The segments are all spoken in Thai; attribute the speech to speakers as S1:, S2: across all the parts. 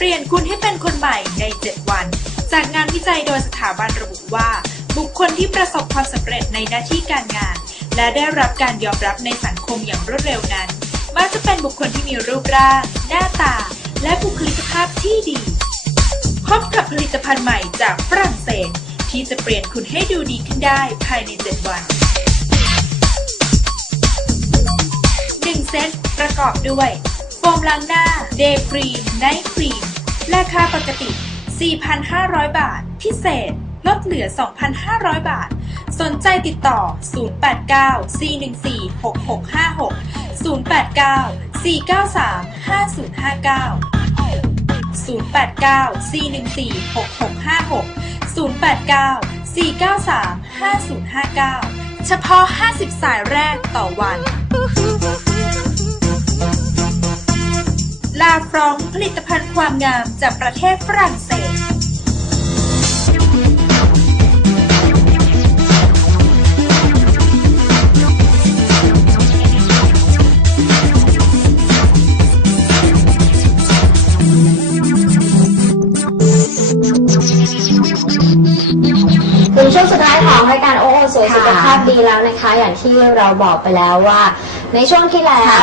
S1: เปลี่ยนคุณให้เป็นคนใหม่ใน 7 วัน จากงานวิจัยโดยสถาบันระบุว่า บุคคลที่ประสบความสำเร็จในหน้าที่การงาน และได้รับการยอมรับในสังคมอย่างรวดเร็วนั้น มักจะเป็นบุคคลที่มีรูปร่าง หน้าตา และบุคลิกภาพที่ดี พบกับผลิตภัณฑ์ใหม่จากฝรั่งเศส ที่จะเปลี่ยนคุณให้ดูดีขึ้นได้ภายใน 7 วัน1เซตประกอบด้วย โฟมล้างหน้า Day Cream Night Cream ร ราคาปกติ 4,500 บาท พิเศษ ลดเหลือ 2,500 บาท สนใจติดต่อ 089 414 6656 089 493 5059 089 414 6656 089 493 5059 เฉพาะ 50 สายแรกต่อวันาฟรองผลิตภัณฑ์ความงามจากประเทศฝรั่งเศส
S2: ถึงช่วงสุดท้ายของรายการโอโอสวย
S3: ค่ะ
S2: สุขภาพดีแล้วนะคะ อย่างที่เราบอกไปแล้วว่า ในช่วงที่แล้ว
S3: ค่ะ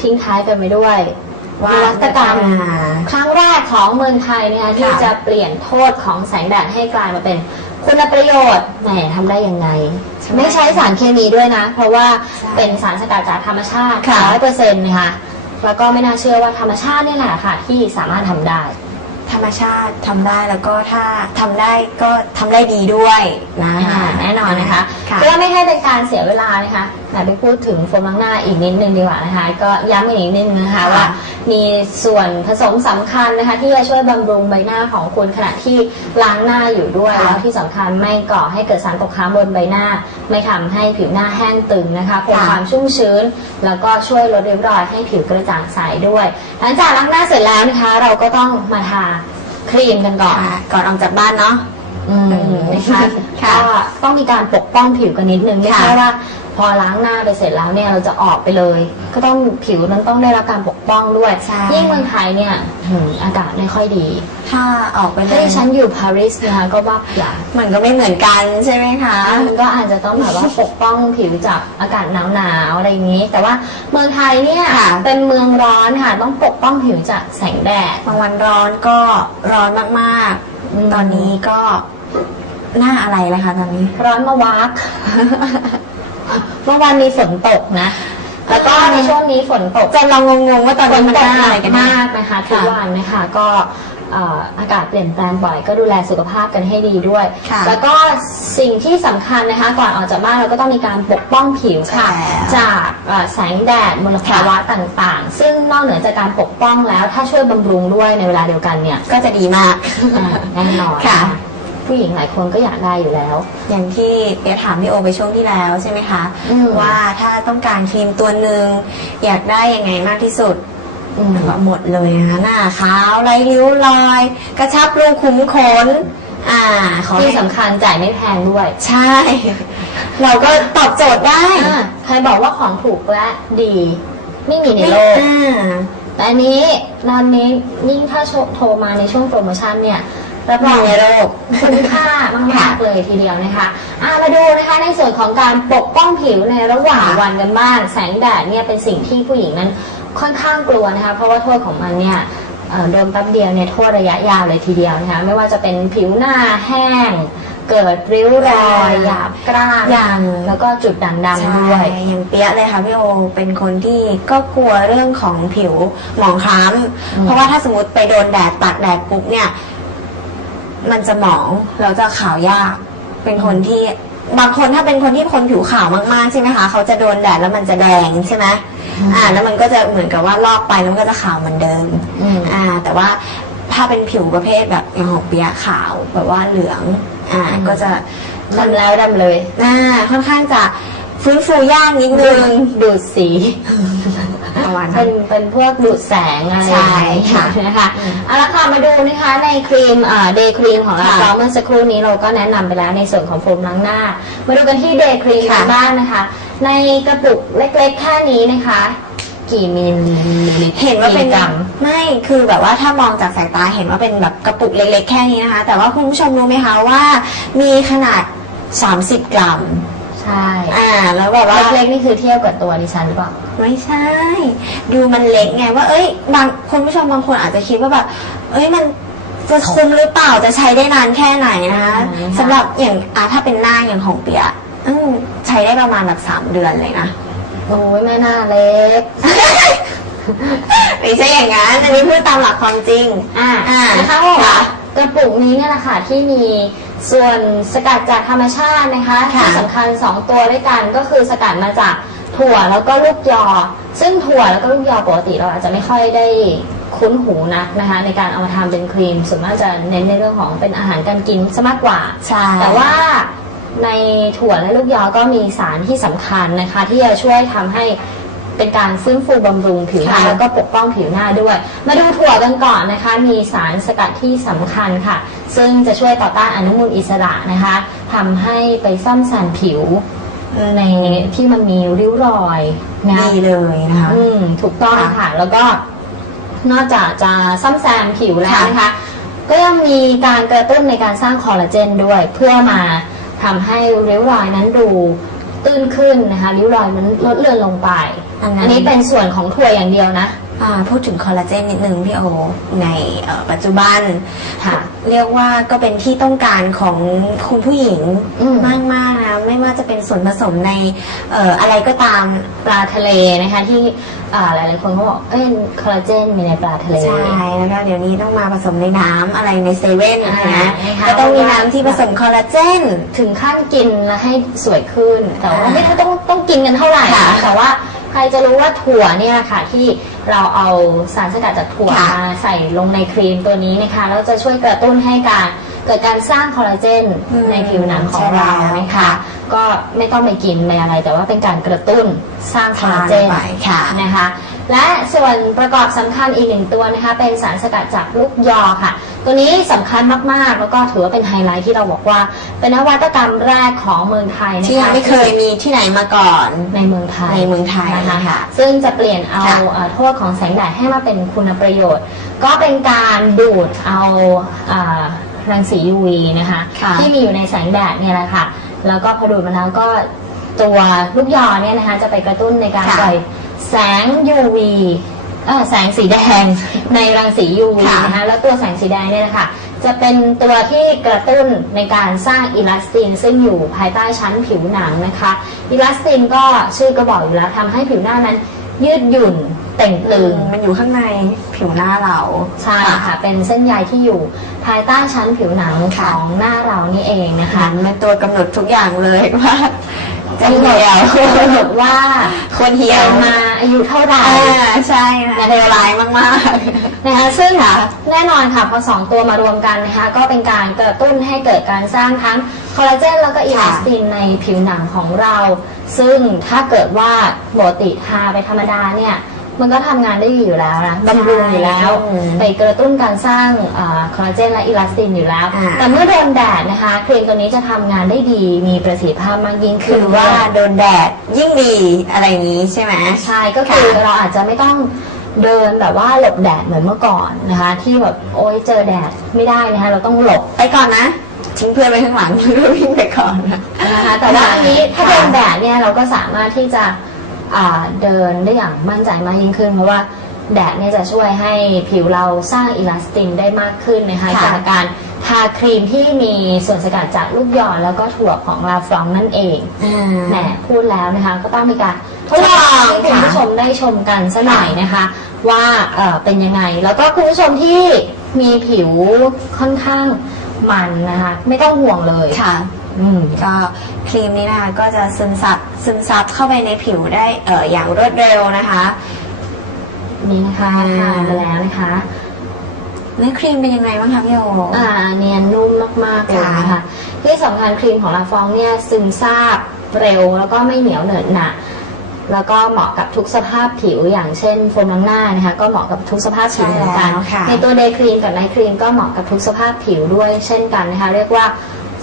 S2: ทิ้งท้ายกันไปด้วย นวัตกรรม
S3: อ่า
S2: ครั้งแรกของเมืองไทยเนี่ยที่
S3: ค่ะ
S2: จะเปลี่ยนโทษของแสงแดดให้กลายมาเป็นคุณประโยชน์แหมทำได้ยังไง ไม่ใช้สารเคมีด้วยนะ เพราะว่า
S3: ใช่
S2: เป็นสารสกัดจากธรรมชาติ
S3: ค่ะ
S2: ร้อยเปอร์เซ็นต์นะคะแล้วก็ไม่น่าเชื่อว่าธรรมชาติเนี่ยแหละค่ะ ที่สามารถทำได้
S3: ธรรมชาติทำได้แล้วก็ถ้าทำได้ก็ทำได้ดีด้วยนะ
S2: อ่าแน่นอนนะคะ
S3: ค่ะ
S2: เพื่อไม่ให้เป็นการเสียเวลานะคะแต่ไปพูดถึงโฟมล้างหน้าอีกนิดนึงดีกว่านะคะ ก็ย้ำอีกนิดนึงนะคะว่า มีส่วนผสมสำคัญนะคะ ที่จะช่วยบำรุงใบหน้าของคุณขณะที่ล้างหน้าอยู่ด้วย
S3: ค่ะ
S2: แล้วที่สำคัญไม่ก่อให้เกิดสารตกค้างบนใบหน้า ไม่ทำให้ผิวหน้าแห้งตึงนะคะคงความชุ่มชื้น แล้วก็ช่วยลดริ้วรอยให้ผิวกระจ่างใสด้วย หลังจากล้างหน้าเสร็จแล้วนะคะ เราก็ต้องมาทาครีมกันก่อน
S3: ค่ะก่อนออกจากบ้านเนาะ
S2: อืมนะคะ
S3: ค่ะ
S2: ก็ต้องมีการปกป้องผิวกันนิดนึงไม่
S3: ค่ะ
S2: ใช่ว่า พอล้างหน้าไปเสร็จแล้วเนี่ยเราจะออกไปเลย ก็ต้องผิวนั้นต้องได้รับการปกป้องด้วย
S3: ใช่
S2: ยิ่งเมืองไทยเนี่ยหืมอากาศไม่ค่อยดี
S3: ถ้าออกไปเล
S2: ถ้ายดิฉันอยู่ปารีสนะคะก็ว่าอย่า
S3: มันก็ไม่เหมือนกันใช่ไหมคะ
S2: มันก็อาจจะต้องแบบว่าปกป้องผิวจากอากาศหนาวๆอะไรอย่างนี้ แต่ว่าเมืองไทยเนี่ย
S3: ค่ะ
S2: เป็นเมืองร้อนค่ะ ต้องปกป้องผิวจากแสงแดด
S3: บางวันร้อนก็ร้อนมาก
S2: อืม
S3: ๆ ตอนนี้ก็หน้าอะไรเลยคะตอนนี้
S2: ร้อนมาวัก เมื่อวานมีฝนตกนะ แล้วก็ในช่วงนี้ฝนตก
S3: จนเรางงๆว่าตอน
S2: ฝ
S3: นี้
S2: น
S3: มัน
S2: ต
S3: ห
S2: ก
S3: น้า
S2: ห
S3: อะไร
S2: นัก
S3: กันแน่
S2: มากนะคะทุกวันนะคะก็เอ่ออากาศเปลี่ยนแปลงบ่อยก็ดูแลสุขภาพกันให้ดีด้วย
S3: ค่ะ
S2: แล้วก็สิ่งที่สำคัญนะคะก่อนออกจากบ้านเราก็ต้องมีการปกป้องผิวค่ะ
S3: ใช่แล้ว
S2: จากเอ่อแสงแดดมลภาวะต่างๆ ซึ่งนอกเหนือจากการปกป้องแล้วถ้าช่วยบำรุงด้วยในเวลาเดียวกันเนี่ย
S3: ก็จะดีมาก
S2: อ่าแน่นอน
S3: ค่ะ
S2: ผู้หญิงหลายคนก็อยากได้อยู่แล้ว
S3: อย่างที่เปียถามพี่โอไปช่วงที่แล้วใช่ไหมคะ
S2: อืม
S3: ว่าถ้าต้องการครีมตัวหนึ่งอยากได้ยังไงมากที่สุด
S2: อืม
S3: ก็หมดเลยนะคะหน้าขาวไรริ้วรอย กระชับรูขุมขน อ่า ขอ
S2: ที่
S3: ให้
S2: สำคัญจ่ายไม่แพงด้วย
S3: ใช่ เราก็ตอบโจทย์ได้
S2: อ่าใครบอกว่าของถูกและดี ไม่มีในโลก
S3: อ่า
S2: แต่อันนี้ร้านนี้ยิ่งถ้าโทรมาในช่วงโปรโมชั่นเนี่ย รับรอง
S3: ในโลก
S2: คุ้มค่ามากๆเลยทีเดียวนะคะอะมาดูนะคะในส่วนของการปกป้องผิวในระหว่าง
S3: ค่ะ
S2: วันกันบ้างแสงแดดเนี่ยเป็นสิ่งที่ผู้หญิงนั้นค่อนข้างกลัวนะคะเพราะว่าโทษของมันเนี่ยเอ่อเดิมแป๊บเดียวเนี่ยโทษระยะยาวเลยทีเดียวนะคะไม่ว่าจะเป็นผิวหน้าแห้ง เกิดริ้วรอยหยาบกร้าน
S3: อย่าง
S2: แล้วก็จุดด่างดำ
S3: ใช่
S2: ด้วย
S3: อย่างเปียะเลยค่ะพี่โอเป็นคนที่ก็กลัวเรื่องของผิวหมองคล้
S2: อืมำ
S3: เพราะว่าถ้าสมมติไปโดนแดดตากแดดปุ๊บเนี่ย มันจะหมองแล้วจะขาวยาก เป็นคนที่บางคนถ้าเป็นคนที่คนผิวขาวมากๆใช่ไหมคะเขาจะโดนแดดแล้วมันจะแดงใช่ไหมอ่า แล้วมันก็จะเหมือนกับว่าลอกไปแล้วมันก็จะขาวเหมือนเดิม
S2: อ่า
S3: แต่ว่าถ้าเป็นผิวประเภทแบบอย่างของเปียขาวแบบว่าเหลือง อ่า ก็จะ
S2: ดำแล้วดำเลย
S3: อ่าค่อนข้างจะฟื้นฟูยากนิดนึง
S2: ดูดสี
S3: ประมาณ
S2: เป็
S3: นั้น
S2: นเป็นพวกดูดแสงอะไร
S3: ใช่
S2: ค่ะ
S3: ค่ะ
S2: นะคะเอาละค่ะมาดูนะคะในครีมเดย์ครีมของเรา
S3: ค่ะ
S2: เมื่อสักครู่นี้เราก็แนะนำไปแล้วในส่วนของโฟมล้างหน้า มาดูกันที่เดย์ครีม
S3: ค่ะ
S2: กันบ้างนะคะ ในกระปุกเล็กๆแค่นี้นะคะกี่มิลลิลิตร
S3: เห็นว่าเป็น
S2: มิลลิกรัม
S3: ไม่คือแบบว่าถ้ามองจากสายตาเห็นว่าเป็นแบบกระปุกเล็กๆแค่นี้นะคะ แต่ว่าคุณผู้ชมรู้ไหมคะว่า มีขนาด 30 กรัม
S2: ใช่
S3: อ่า แล้วแบบว่า
S2: เล็กๆนี่คือเทียบกับตัวดิฉันหรือเปล่า
S3: ไม่ใช่ ดูมันเล็กไงว่า เอ้ย บางคุณผู้ชมบางคนอาจจะคิดว่าแบบ เอ้ยมันจะคุ้มหรือเปล่าจะใช้ได้นานแค่ไหนนะคะ
S2: อืม
S3: สำหรับอย่างอ่าถ้าเป็นหน้าอย่างของเปียอืมใช้ได้ประมาณแบบสามเดือนเลยนะ
S2: โอ้ยแม่หน้าเล็ก
S3: ไม่ใช่อย่างนั้นอันนี้พูดตามหลักความจริง
S2: อ่า
S3: อ่า
S2: นะคะเขาบอกว่ากระปุกนี้เนี่ยแหละค่ะที่มี ส่วนสกัดจากธรรมชาตินะคะ
S3: ค่ะ
S2: ที่สำคัญ 2 ตัวด้วยกันก็คือสกัดมาจากถั่วแล้วก็ลูกยอ ซึ่งถั่วแล้วก็ลูกยอปกติเราอาจจะไม่ค่อยได้คุ้นหูนักนะคะ ในการเอามาทำเป็นครีมส่วนมากจะเน้นในเรื่องของเป็นอาหารการกินซะมากกว่า
S3: ใช่
S2: แต่ว่าในถั่วและลูกยอก็มีสารที่สำคัญนะคะ ที่จะช่วยทำให้ เป็นการฟื้นฟูบำรุงผิวหน้า
S3: ค่ะ
S2: แล้วก็ปกป้องผิวหน้าด้วย มาดูถั่วกันก่อนนะคะ มีสารสกัดที่สำคัญค่ะ ซึ่งจะช่วยต่อต้านอนุมูลอิสระนะคะทำให้ไปซ่อมแซมผิวในที่มันมีริ้วรอยนะ
S3: ดีเลยนะคะ
S2: อืมถูกต้อง
S3: ค่ะ
S2: ค่ะแล้วก็นอกจากจะซ่อมแซมผิวแล้ว
S3: ค่ะ
S2: นะคะ ก็ยังมีการกระตุ้นในการสร้างคอลลาเจนด้วย เพื่อมาทำให้ริ้วรอยนั้นดูตื้นขึ้นนะคะ ริ้วรอยมันลดเลือนลงไป
S3: อันนั้น
S2: อันนี้เป็นส่วนของถั่วอย่างเดียวนะ
S3: อ่าพูดถึงคอลลาเจนนิดนึงพี่โอในเอ่อปัจจุบัน
S2: ค่ะ
S3: เรียกว่าก็เป็นที่ต้องการของคุณผู้หญิง
S2: อืม
S3: มากมากๆนะไม่ว่าจะเป็นส่วนผสมในเอ่ออะไรก็ตาม
S2: ปลาทะเลนะคะที่อ่าหลายๆคนเขาบอกเอ้ยคอลลาเจนมีในปลาทะเล
S3: ใช่แล้วก็เดี๋ยวนี้ต้องมาผสมในน้ำอะไรในเซเว่น
S2: อ่า
S3: นะ
S2: นะคะ
S3: ก็ต้องมีน้ำที่ผสมคอลลาเจน
S2: ถึงขั้นกินแล้วให้สวยขึ้นแต่ว่า
S3: อ่า
S2: ไม่ต้องต้องกินกันเท่าไหร่
S3: ค่ะ
S2: นะแต่ว่าใค รจะรู้ว่าถั่วเนี่ยค่ะที่เราเอาสารสกัดจากถั่ว
S3: ค่ะ
S2: มาใส่ลงในครีมตัวนี้นะคะแล้วจะช่วยกระตุ้นให้การเกิดการสร้างคอลลาเจน
S3: อืม
S2: ในผิวหนังของ
S3: ใช่แล้ว
S2: เรานะคะ ก็ไม่ต้องไปกินไม่อะไร แต่ว่าเป็นการกระตุ้นสร้างคอลลาเจน
S3: ไปค่ะ
S2: นะคะและส่วนประกอบสำคัญอีกหนึ่งตัวนะคะเป็นสารสกัดจากลูกยอค่ะ ตัวนี้สำคัญมากๆ แล้วก็ถือว่าเป็นไฮไลท์ที่เราบอกว่า เป็นนวัตกรรมแรกของเมืองไทยนะคะ
S3: ที่ยังไม่เคยมีที่ไหนมาก่อน
S2: ในเมืองไทย
S3: ในเมืองไทย
S2: นะคะ
S3: ค่ะ
S2: ซึ่งจะเปลี่ยนเอา
S3: ค่ะ
S2: เอ่อโทษของแสงแดดให้มาเป็นคุณประโยชน์ ก็เป็นการดูดเอาอ่ารังสี UV นะคะ
S3: ค่ะ
S2: ที่มีอยู่ในแสงแดดเนี่ยแหละค่ะแล้วก็พอดูดมาแล้วก็ตัวลูกยอเนี่ยนะคะจะไปกระตุ้นในการ
S3: ค่ะ
S2: ปล่อยแสง UV เอ่อแสงสีแดงในรังสี UV
S3: ค่ะ
S2: นะคะแล้วตัวแสงสีแดงเนี่ยนะคะจะเป็นตัวที่กระตุ้นในการสร้างอิลาสตินซึ่งอยู่ภายใต้ชั้นผิวหนังนะคะอิลาสตินก็ชื่อก็บอกอยู่แล้วทำให้ผิวหน้านั้นยืดหยุ่นเต่งตึง
S3: มันอยู่ข้างในผิวหน้าเรา
S2: ใช่ค่ะ เป็นเส้นใยที่อยู่ภายใต้ชั้นผิวหนังข
S3: ค่ะ
S2: องหน้าเรานี่เองนะคะ
S3: มันเป็นตัวกำหนดทุกอย่างเลยว่า จะ
S2: กำหน
S3: เหี่
S2: ด
S3: ยว
S2: กำหนดว่า
S3: ควรเหี่ย
S2: เกิ
S3: ว
S2: ดมาอายุเท่าไหร่
S3: อ่าใช่นะเลวร้ายมาก
S2: นะคะซึ่งแน่นอนค่ะพอสองตัวมารวมกันนะคะก็เป็นการกระตุ้นให้เกิดการสร้างทั้งคอลลาเจนแล้วก็อิลาสตินในผิวหนังของเรา ซึ่งถ้าเกิดว่าปกติทาไปธรรมดาเนี่ย มันก็ทำงานได้ดีอยู่แล้วนะบำรุงอยู่แล้ว
S3: อืม
S2: ไปกระตุ้นการสร้างคอลลาเจนและอิลาสตินอยู่แล้ว
S3: อ่า
S2: แต่เมื่อโดนแดดนะคะครีมตัวนี้จะทำงานได้ดีมีประสิทธิภาพมากยิ่ง
S3: ๆ
S2: ขึ้
S3: คื
S2: น
S3: อว่าโดนแดดยิ่งดีอะไรอย่างนี้ใช่ไหม
S2: ใช่ก็คือ
S3: ค่ะ
S2: เราอาจจะไม่ต้องเดินแบบว่าหลบแดดเหมือนเมื่อก่อนนะคะ ที่แบบโอ๊ยเจอแดดไม่ได้นะคะเราต้องหลบ
S3: ไปก่อนนะทิ้งเพื่อนไว้ข้างหลังแล้วก็วิ่งไปก่อนนะ
S2: นะคะแต่ว่าอันนี้ถ้า
S3: ค่ะ
S2: โดนแดดเนี่ยเราก็สามารถที่จะอ่า เดินได้อย่างมั่นใจมากยิ่งขึ้น เพราะว่าแดดเนี่ยจะช่วยให้ผิวเราสร้างอิลาสตินได้มากขึ้นนะคะ
S3: ค่ะ
S2: จากการทาครีมที่มีส่วนสกัดจากลูกหยอดแล้วก็ถั่วของลาฟรองนั่นเองแหมพูดแล้วนะคะ ก็ต้องมีการทดลองให้คุณผู้ชมได้ชมกันสักหน่อยนะคะ ว่าเอ่อเป็นยังไง แล้วก็คุณผู้ชมที่มีผิวค่อนข้างมันนะคะ ไม่ต้องห่วงเลย
S3: ค่ะ
S2: อืม
S3: ก็ครีมนี้นะคะก็จะซึมซับซึมซับเข้าไปในผิวได้เอออย่างรวดเร็วนะคะ
S2: นี่นะคะ
S3: อ่า
S2: ทานไปแล้วนะคะ
S3: เนื้อครีมเป็นยังไงบ้างคะพี่โอ
S2: อ่าเนียนนุ่มมากๆเลยนะ
S3: ค่ะ
S2: คะ ที่สำคัญครีมของลาฟองเนี่ยซึมซาบเร็วแล้วก็ไม่เหนียวเหนอะหนะแล้วก็เหมาะกับทุกสภาพผิวอย่างเช่นโฟมล้างหน้านะคะ ก็เหมาะกับทุกสภาพผิวเหมือนกัน
S3: ใช่แล้วค่ะ
S2: ในตัวเดย์ครีมกับไนท์ครีมก็เหมาะกับทุกสภาพผิวด้วยเช่นกันนะคะ เรียกว่า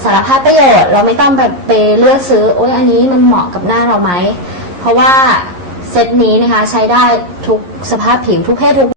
S2: สารพัดประโยชน์ เราไม่ต้องไปไปเลือกซื้อโอ้ยอันนี้มันเหมาะกับหน้าเราไหม เพราะว่าเซตนี้นะคะใช้ได้ทุกสภาพผิวทุกเพศทุก